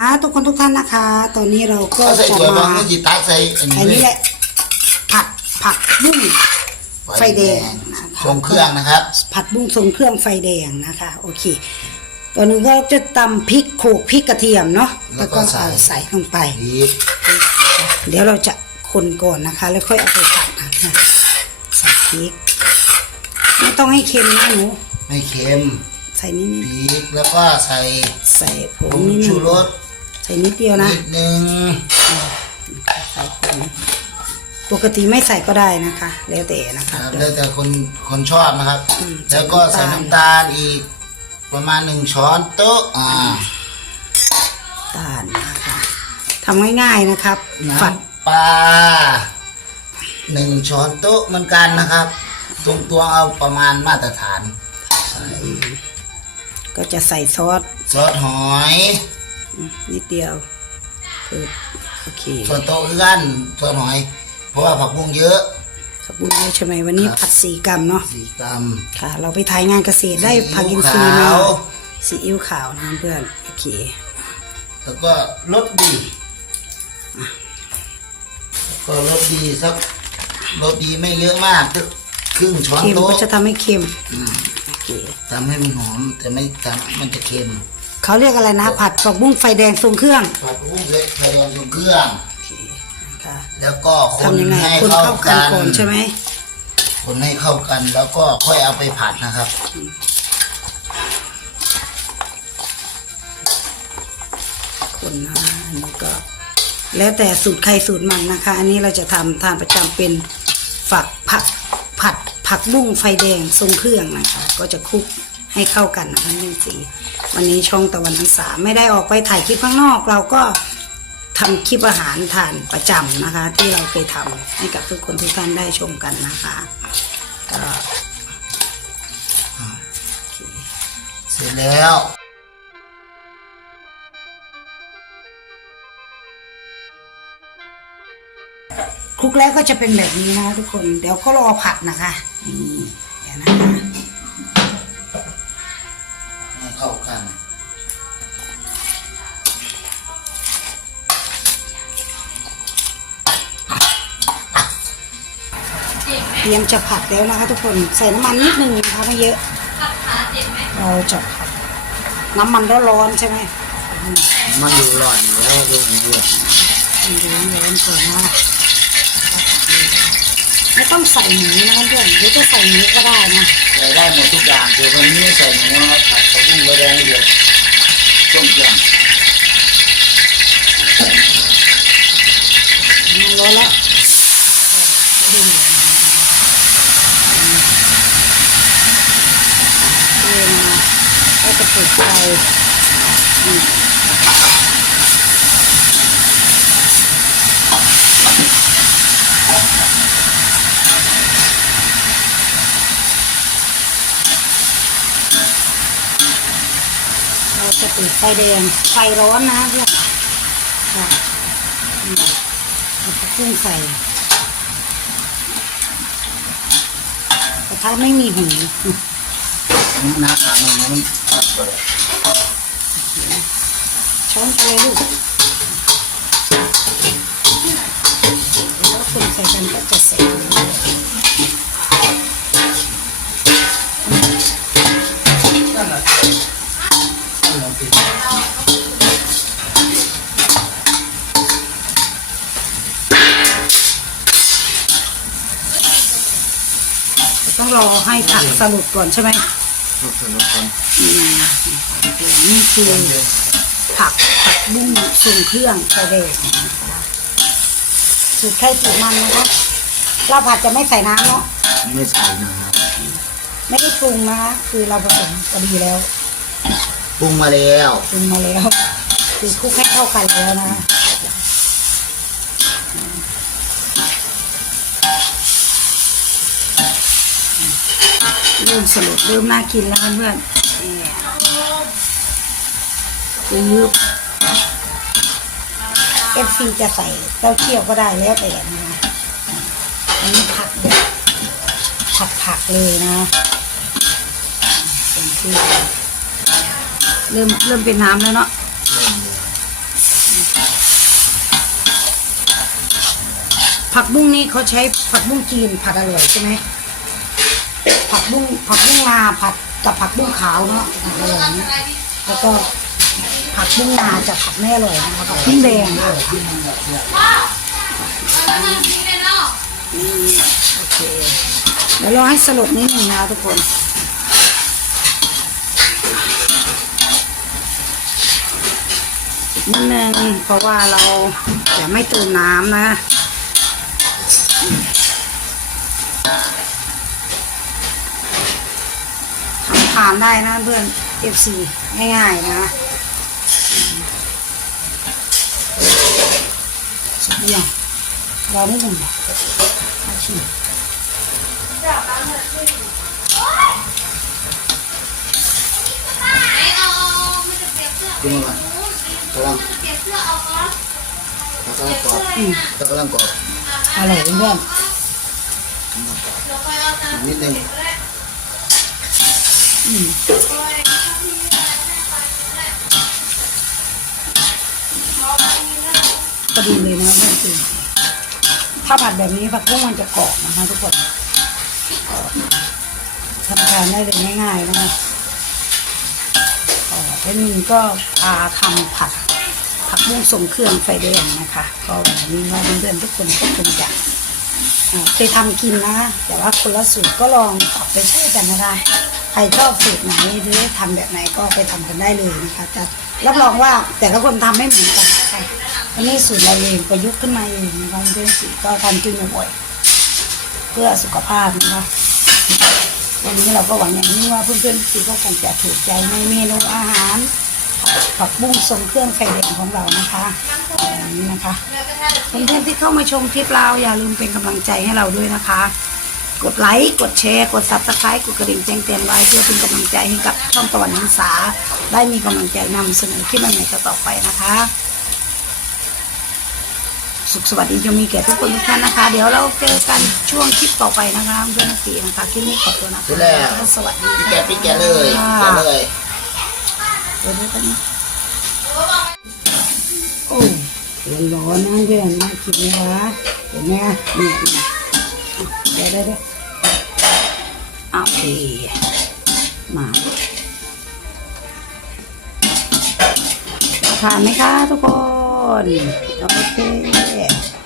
ค่ะทุกคนทุกท่านนะคะ ตอนนี้เราก็ก็ใส่จะถั่วบามางก็จีตักใส่อันอันนี้นี้เลแหยละผัดผักบุ้งไฟแดงนะคะทรงเครื่องนะครับ ผัดบุ้งทรงเครื่องไฟแดงนะคะ โอเคตัวหนึงก็จะตำพริกโขลกพริกกระเทียมเนาะแล้วก็เอาใส่ลงไปพริกเดี๋ยวเราจะคนก่อนนะคะ แล้วค่อยเอาไปผัดนะคะใส่พริกไม่ต้องให้เค็มนะหนูไม่เค็มใส่นิดพริกแล้วก็ใส่ๆใส่ผผงงนิดนึชูงรสใส่นิดเดียวนะนิดนึงใส่ผงปกติไม่ใส่ก็ได้นะคะ แล้วแต่นะคคะรับแล้วแต่คนคนชอบนะครับ อืม แล้วก็ใส่ใส่น้ำน้ำตาตาลลอีก ประมาณหนึ่งช้อนโต๊ะอ่าตาลนะคะทำง่ายๆนะครับน้ฝัดำปลาหนึ่งช้อนโต๊ะเหมือนกันนะครับตรงตัวเอาประมาณมาตรฐาน ก็จะใส่ซอสซอสหอยอืม นิดเดียวเปิดโอเคส่วนโต๊ะเอื้อนซอสหอย เพราะว่าผักบุ้งเยอะขอบคุณด้วยใช่ไหมวันนี้ครับผัดสีกรัมเนาะสี่กรัมค่ะ เราไปถ่ายงานเกษตรได้ซีอิ๊วผักอินทรีย์มาขาวซีอิ๊วขาวนะเพื่อนโอเคแล้วก็รสดีแล้วก็รสดีสักรสดีไม่เยอะมากสักครึ่งช้อนเค็มโต๊ะก็จะทำให้เค็มอืมโอเคทำให้มันหอมแต่ไม่ทำมันจะเค็ม เขาเรียกอะไรนะ ผัดผักบุ้งไฟแดงทรงเครื่อง ผัดบุ้งเล็กไทยแดงทรงเครื่องโอเคนะคะแล้วก็คนทำยังไงให้คนเข้าเข้ากักันนก่อนใช่ไหมคนให้เข้ากัน แล้วก็ค่อยเอาไปผัดนะครับ คนนะอันนี้ก็ แล้วแต่สูตรใครสูตรมันนะคะ อันนี้เราจะทำทานประจำเป็นฝักผักผัดผักบุ้งไฟแดงทรงเครื่องนะคะ ก็จะคลุกให้เข้ากันนะคะนี่สี วันนี้ช่องตะวันอันสามไม่ได้ออกไปถ่ายคลิปข้างนอก เราก็ทำคลิปอาหารทานประจำนะคะ ที่เราเคยทำให้กับทุกคนทุกท่านได้ชมกันนะคะก็เสร็จแล้วคลุกแล้วก็จะเป็นแบบนี้นะคะทุกคน เดี๋ยวก็รอผัดนะคะนี่ เตรียมจะผัดแล้วนะคะทุกคนใส่น้ำมันนิดนึงนะคะไม่เยอะเราจะผัดน้ำมันร้อนๆใช่ไหมมันอยู่ร้อนแล้วดูเดือดมันร้อนร้อนก่อนนะไม่ต้องใส่หมูนะคะเพื่อนหรือจะใส่หมูก็ได้นะใส่ได้หมดทุกอย่างแต่วันนี้ใส่หมูนะครับผัดผักบุ้งไฟแดงเดียวต้มเครื่อง มันร้อนแล้วเออมาแล้วก็ปิดไฟอืม เราจะปิดไฟแดงไฟร้อนนะเพื่อนค่ะอืมเอาผักกุ้งใส่กระทะไม่มีหูน้ำขังมันมันผัดไป ช้อนไปเลยลูกแล้วคนใส่กันก็จะเสร็จนั่นแหละนั่นแหละสิต้องรอให้ผักสลุดก่อนใช่ไหมลูกสนุกกันอืมนี่คือ ผักผักบุ้งทรงเครื่องไฟแดงนะคะสูตรใครสูตรมันนะคะเราผัดจะไม่ใส่น้ำเนาะไม่ใส่นะครับไม่ได้ปรุงนะคะคือเราผสมก็ดีแล้วปรุงมาแล้วปรุงมาแล้วคือคลุกให้เข้ากันแล้วนะเริ่มสลดเริ่มน่ากินแล้วเพื่อนๆเนี่ย ยืบเอฟซีจะใส่เต้าเจี้ยวก็ได้แล้วแต่นะอันนี้ผักแบบผักผักเลยนะเป็ซีเริ่มเริ่มเป็นน้ำแล้วเนาะผักบุ้งนี่เขาใช้ผักบุ้งจีนผักอร่อยใช่ไหมผักบุ้งผักบุ้งงาผัดกับผักบุ้งขาวเนาะอร่อยะแล้วก็ ผักบุ้งนาจะผัดไม่อร่อยนะคะผักบุ้งแดงอะโอเคเดี๋ยวรอให้สลดนิดหนึ่งนะทุกคนนิดนึงเพราะว่าเราจะไม่เติมน้ำนะทำทานได้นะเพื่อน FC ง่ายๆนะ สุดยอดรอนิดหนึ่งมาชิมกินก่อ อบอืมกำลังกรอบอร่อยเพื่อดีเลยนะเพื่อนคือถ้าผัดแบบนี้ผักบุ้งมันจะกรอบนะคะ ทุกคนทำทานได้เลยง่ายๆนะคะเป็นนก็พาทำผัดผักบุ้งทรงเครื่องไฟแดงนะคะก็วันนี้ว่าเพื่อนๆทุกคนก็คงจะเอ่อเคยทำกินนะแต่ว่าคนละสูตรก็ลองปรับไปใช้กันนะคะ ใครชอบสูตรไหนหรือทำแบบไหนก็ไปทำกันได้เลยนะคะแต่รับรองว่าแต่ละคนทำไม่เหมือนกันนะคะ อันนี้สูตรเราเองประยุกต์ขึ้นมาเองนะคะเพื่อนๆก็ทำกินบ่อยเพื่อสุขภาพนะคะวันนี้เราก็หวังอย่างนี้ว่าเพื่อนๆทุกคนก็คงจะถูกใจในเมนูอาหารผักบุ้งทรงเครื่องไฟแดงของเรานะคะอย่างนี้นะคะเพื่อนๆที่เข้ามาชมคลิปเราอย่าลืมเป็นกำลังใจให้เราด้วยนะคะ กดไลค์กดแชร์กดซับสไครต์กดกระดิ่งแจ้งเตือนไว้เพื่อเป็นกำลังใจให้กับช่องตะวันหันษาได้มีกำลังใจนำเสนอคลิปใหม่ๆต่อไปนะคะ สุขสวัสดีจะมีแก่ทุกคนทุกท่านนะคะ เดี๋ยวเราเจอกันช่วงคลิปต่อไปนะคะเพื่อนๆสีนะคะคลิปนี้ขอบคุณนะคะดูแล้วสวัสดีพี่ค่ะแกะพี่แกะเลยแกะเลยเดี๋ยวด้วยกันนะโอ้ร้อนๆนะเพื่อนน่ากินไหมคะเห็นไหมคะนี่เดี๋ยวได้ด้วยเอาโอเคมาทานไหมคะทุกคน โอเค